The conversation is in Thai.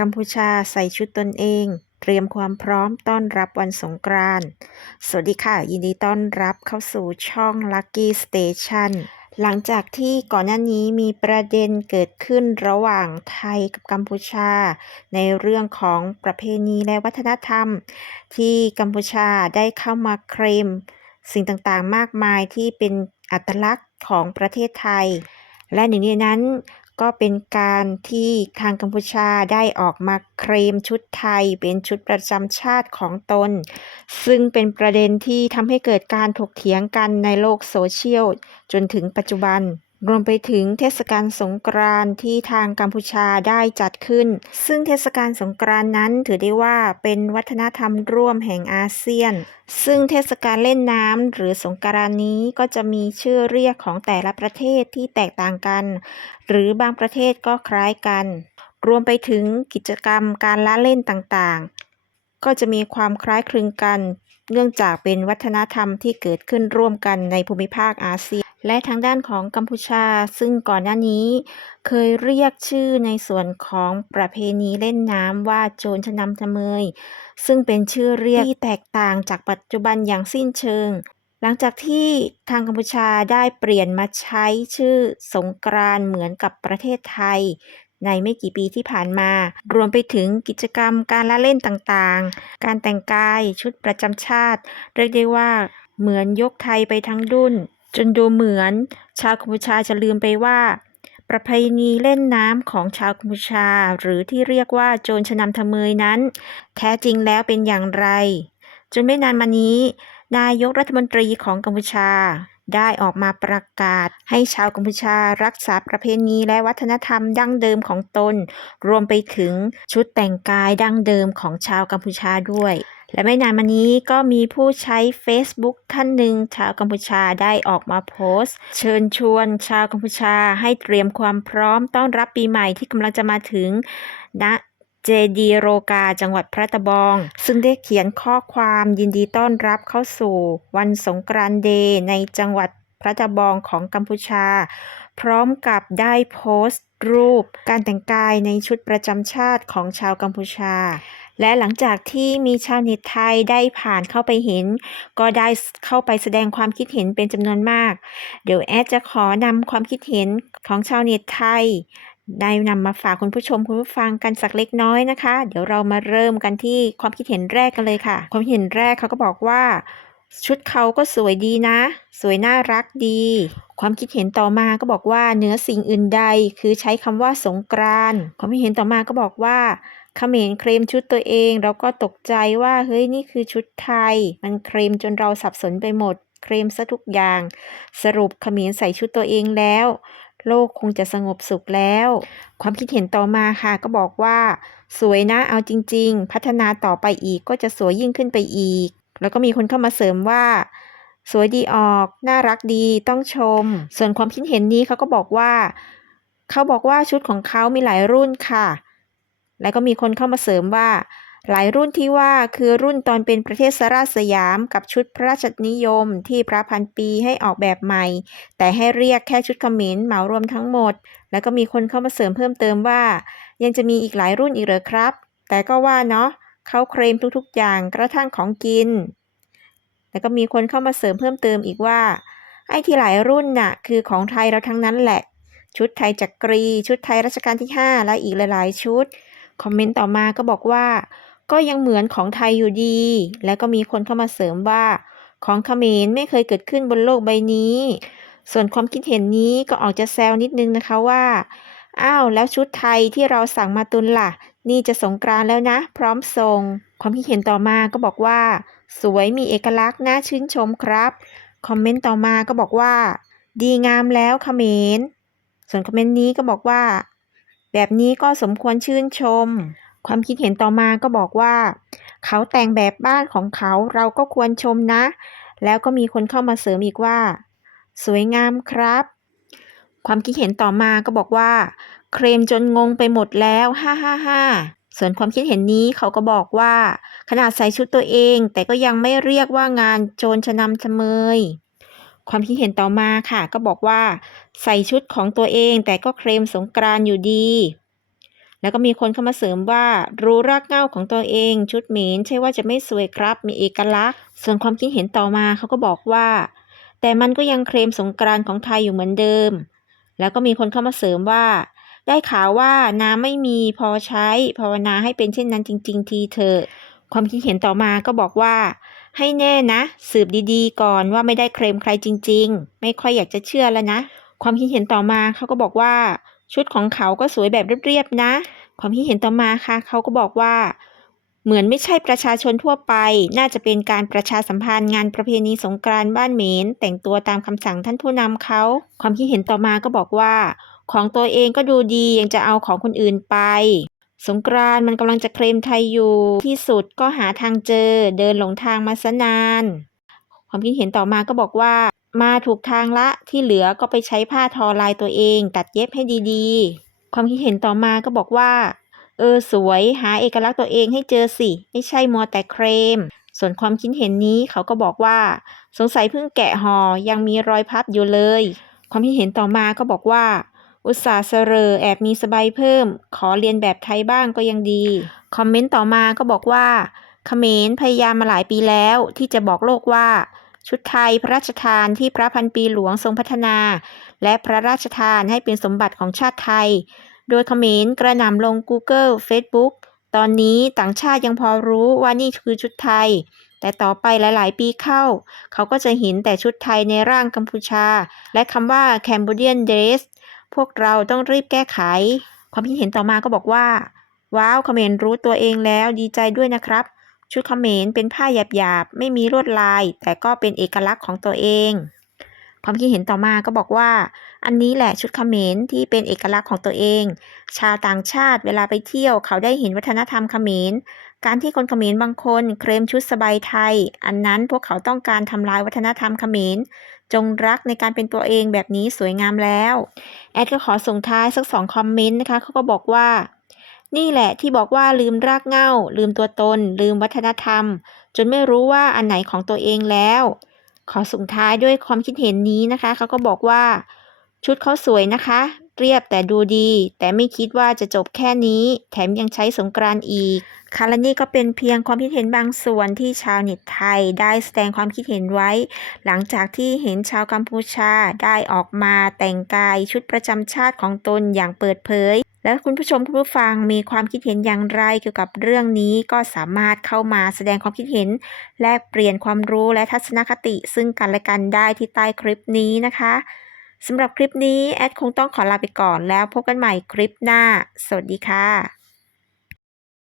กัมพูชาใส่ชุดตนเอง เตรียมความพร้อมต้อนรับวันสงกรานต์สวัสดีค่ะ ยินดีต้อนรับเข้าสู่ช่อง Lucky Station หลังจากที่ก่อนหน้านี้มีประเด็นเกิดขึ้นระหว่างไทยกับกัมพูชา ในเรื่องของประเพณีและวัฒนธรรม ที่กัมพูชาได้เข้ามาเคลมสิ่งต่างๆ มากมายที่เป็นอัตลักษณ์ของประเทศไทย และหนึ่งในนั้น ก็เป็นการที่ทางกัมพูชาได้ออกมาเคลมชุดไทยเป็นชุดประจำชาติของตน ซึ่งเป็นประเด็นที่ทำให้เกิดการถกเถียงกันในโลกโซเชียล จนถึงปัจจุบัน รวมไปถึงเทศกาลสงกรานต์ที่ทางกัมพูชาได้จัดขึ้น ซึ่งเทศกาลสงกรานต์นั้นถือได้ว่าเป็นวัฒนธรรมร่วมแห่งอาเซียน ซึ่งเทศกาลเล่นน้ำหรือสงกรานต์นี้ก็จะมีชื่อเรียกของแต่ละประเทศที่แตกต่างกัน หรือบางประเทศก็คล้ายกัน รวมไปถึงกิจกรรมการละเล่นต่างๆ ก็จะมีความคล้ายคลึงกัน เนื่องจากเป็นวัฒนธรรมที่เกิดขึ้นร่วมกันในภูมิภาคอาเซียน และทางด้านของกัมพูชา ซึ่งก่อนหน้านี้ เคยเรียกชื่อในส่วนของประเพณีเล่นน้ำว่าโจรชนำชะเมย ซึ่งเป็นชื่อเรียกที่แตกต่างจากปัจจุบันอย่างสิ้นเชิงหลังจากที่ทางกัมพูชาได้เปลี่ยนมาใช้ชื่อสงกรานเหมือนกับประเทศไทย ในไม่กี่ปีที่ผ่านมา รวมไปถึงกิจกรรมการละเล่นต่างๆ การแต่งกายชุดประจำชาติ เรียกได้ว่าเหมือนยกไทยไปทั้งดุนจนดูเหมือน ชาวกัมพูชาจะลืมไปว่า ประเพณีเล่นน้ำของชาวกัมพูชา หรือที่เรียกว่าโจรชนำทะเมยนั้น แท้จริงแล้วเป็นอย่างไร จนไม่นานมานี้ นายกรัฐมนตรีของกัมพูชา ได้ออกมาประกาศ ให้ชาวกัมพูชารักษาประเพณีและวัฒนธรรมดั้งเดิมของตน รวมไปถึงชุดแต่งกายดั้งเดิมของชาวกัมพูชาด้วยและไม่นานมานี้ก็มีผู้ใช้ Facebook ท่านหนึ่งชาวกัมพูชาได้ออกมาโพสต์ เชิญชวนชาวกัมพูชาให้เตรียมความพร้อมต้อนรับปีใหม่ที่กำลังจะมาถึงณ เจดีโรกาจังหวัดพระตะบอง ซึ่งได้เขียนข้อความยินดีต้อนรับเข้าสู่วันสงกรานต์เดย์ในจังหวัดพระตะบองของกัมพูชา พร้อมกับได้โพสต์รูปการแต่งกายในชุดประจำชาติของชาวกัมพูชา และหลังจากที่มีชาวเน็ตไทยได้ผ่านเข้าไปเห็น ก็ได้เข้าไปแสดงความคิดเห็นเป็นจำนวนมาก เดี๋ยวแอดจะขอนำความคิดเห็นของชาวเน็ตไทย ได้นำมาฝากคุณผู้ชมคุณผู้ฟังกันสักเล็กน้อยนะคะ เดี๋ยวเรามาเริ่มกันที่ความคิดเห็นแรกกันเลยค่ะ ความคิดเห็นแรกเขาก็บอกว่า ชุดเขาก็สวยดีนะ สวยน่ารักดี ความคิดเห็นต่อมาก็บอกว่าเนื้อสิ่งอื่นใดคือใช้คำว่าสงกรานความคิดเห็นต่อมาก็บอกว่าเขมรเคลมชุดตัวเองเราก็ตกใจว่าเฮ้ยนี่คือชุดไทย มันเคลมจนเราสับสนไปหมดเคลมซะทุกอย่าง สรุปเขมรใส่ชุดตัวเองแล้ว โลกคงจะสงบสุขแล้ว ความคิดเห็นต่อมาค่ะ ก็บอกว่า สวยนะเอาจริง ๆ พัฒนาต่อไปอีกก็จะสวยยิ่งขึ้นไปอีก แล้วก็มีคนเข้ามาเสริมว่า สวยดีออก น่ารักดีต้องชม ส่วนความคิดเห็นนี้เขาก็บอกว่า เขาบอกว่าชุดของเขามีหลายรุ่นค่ะ แล้วก็มีคนเข้ามาเสริมว่า หลายรุ่นที่ว่าคือรุ่นตอนเป็นประเทศสราสยามกับชุดพระราชนิยมที่พระพันปีให้ออกแบบใหม่ แต่ให้เรียกแค่ชุดเขมรเหมารวมทั้งหมด แล้วก็มีคนเข้ามาเสริมเพิ่มเติมว่า ยังจะมีอีกหลายรุ่นอีกเหรอครับ แต่ก็ว่าเนาะเขาเคลมทุกๆอย่างกระทั่งของกิน แล้วก็มีคนเข้ามาเสริมเพิ่มเติมอีกว่า ไอ้ที่หลายรุ่นน่ะคือของไทยเราทั้งนั้นแหละ ชุดไทยจักรี ชุดไทยรัชกาลที่ 5 และอีกหลายๆ ชุด คอมเมนต์ต่อมาก็บอกว่า ก็ยังเหมือนของไทยอยู่ดี แล้วก็มีคนเข้ามาเสริมว่า ของเขมรไม่เคยเกิดขึ้นบนโลกใบนี้ ส่วนความคิดเห็นนี้ก็ออกจะแซวนิดนึงนะคะว่า อ้าว แล้วชุดไทยที่เราสั่งมาตุนล่ะ นี่จะสงกรานแล้วนะ พร้อมส่งความคิดเห็นต่อมาก็บอกว่า สวยมีเอกลักษณ์น่าชื่นชมครับ คอมเมนต์ต่อมาก็บอกว่า ดีงามแล้วเขมร ส่วนคอมเมนต์นี้ก็บอกว่า แบบนี้ก็สมควรชื่นชม ความคิดเห็นต่อมาก็บอกว่า เขาแต่งแบบบ้านของเขาเราก็ควรชมนะ แล้วก็มีคนเข้ามาเสริมอีกว่า สวยงามครับ ความคิดเห็นต่อมาก็บอกว่า เคลมจนงงไปหมดแล้วฮ่าฮ่าฮ่าส่วนความคิดเห็นนี้เขาก็บอกว่า ขนาดใส่ชุดตัวเอง แต่ก็ยังไม่เรียกว่างานโจรชะนำชะเมยความคิดเห็นต่อมาค่ะ ก็บอกว่า ใส่ชุดของตัวเองแต่ก็เคลมสงกรานอยู่ดี แล้วก็มีคนเข้ามาเสริมว่า รู้รากเหง้าของตัวเอง ชุดเหมนใช่ว่าจะไม่สวยครับ มีเอกลักษณ์ ส่วนความคิดเห็นต่อมาเขาก็บอกว่า แต่มันก็ยังเคลมสงกรานของไทยอยู่เหมือนเดิม แล้วก็มีคนเข้ามาเสริมว่า ได้ข่าวว่าน้ำไม่มีพอใช้ภาวนาให้เป็นเช่นนั้นจริง ๆ ทีเถอะความคิดเห็นต่อมาก็บอกว่า ให้แน่นะ สืบดีๆ ก่อนว่าไม่ได้เคลมใครจริง ๆ ไม่ค่อยอยากจะเชื่อแล้วนะ ความคิดเห็นต่อมาเขาก็บอกว่า ชุดของเขาก็สวยแบบเรียบๆนะ ความคิดเห็นต่อมาค่ะ เขาก็บอกว่า เหมือนไม่ใช่ประชาชนทั่วไป น่าจะเป็นการประชาสัมพันธ์งานประเพณีสงกรานต์บ้านเหมน แต่งตัวตามคำสั่งท่านผู้นำเขา ความคิดเห็นต่อมาก็บอกว่า ของตัวเองก็ดูดียังจะเอาของคนอื่นไปสงกรานต์มันกำลังจะเคลมไทยอยู่ ที่สุดก็หาทางเจอ เดินหลงทางมาซะนาน ความคิดเห็นต่อมาก็บอกว่า มาถูกทางละที่เหลือก็ไปใช้ผ้าทอลายตัวเอง ตัดเย็บให้ดีๆ ความคิดเห็นต่อมาก็บอกว่า เออสวยหาเอกลักษณ์ตัวเองให้เจอสิ ไม่ใช่มัวแต่เครม ส่วนความคิดเห็นนี้เขาก็บอกว่า สงสัยเพิ่งแกะห่อยังมีรอยพับอยู่เลย ความคิดเห็นต่อมาก็บอกว่า อุตส่าห์เสรอแอบมีสบายเพิ่ม ขอเรียนแบบไทยบ้างก็ยังดีคอมเมนต์ต่อมาก็บอกว่าเขมรพยายามมาหลายปีแล้วที่จะบอกโลกว่า ชุดไทยพระราชทานที่พระพันปีหลวงทรงพัฒนา และพระราชทานให้เป็นสมบัติของชาติไทย โดยเขมรกระหน่ำลง Google Facebook ตอนนี้ต่างชาติยังพอรู้ว่านี่คือชุดไทย แต่ต่อไปหลาย ๆ ปีเข้า เขาก็จะเห็นแต่ชุดไทยในร่างกัมพูชา และคำว่า Cambodian dress พวกเราต้องรีบแก้ไข ความคิดเห็นต่อมาก็บอกว่า ว้าวเขมรรู้ตัวเองแล้วดีใจด้วยนะครับ ชุดเขมรเป็นผ้าหยาบๆ ไม่มีลวดลาย แต่ก็เป็นเอกลักษณ์ของตัวเอง ความคิดเห็นต่อมาก็บอกว่า อันนี้แหละชุดเขมรที่เป็นเอกลักษณ์ของตัวเอง ชาวต่างชาติเวลาไปเที่ยวเขาได้เห็นวัฒนธรรมเขมรการที่คนเขมรบางคนเคลมชุดสบายไทย อันนั้นพวกเขาต้องการทำลายวัฒนธรรมเขมรจงรักในการเป็นตัวเองแบบนี้สวยงามแล้ว แอดก็ขอส่งท้ายสักสองคอมเมนต์นะคะเขาก็บอกว่า นี่แหละที่บอกว่าลืมรากเหง้า ลืมตัวตน ลืมวัฒนธรรม จนไม่รู้ว่าอันไหนของตัวเองแล้ว ขอส่งท้ายด้วยความคิดเห็นนี้นะคะเขาก็บอกว่า ชุดเขาสวยนะคะ เรียบแต่ดูดี แต่ไม่คิดว่าจะจบแค่นี้ แถมยังใช้สงกรานต์อีก ค่ะและนี่ก็เป็นเพียงความคิดเห็นบางส่วนที่ชาวเน็ตไทยได้แสดงความคิดเห็นไว้ หลังจากที่เห็นชาวกัมพูชาได้ออกมาแต่งกายชุดประจำชาติของตนอย่างเปิดเผย แล้วคุณผู้ชมคุณผู้ฟังมีความคิดเห็นอย่างไรเกี่ยวกับเรื่องนี้ก็สามารถเข้ามาแสดงความคิดเห็น แลกเปลี่ยนความรู้และทัศนคติซึ่งกันและกันได้ที่ใต้คลิปนี้นะคะ สำหรับคลิปนี้แอดคงต้องขอลาไปก่อนแล้วพบกันใหม่คลิปหน้า สวัสดีค่ะ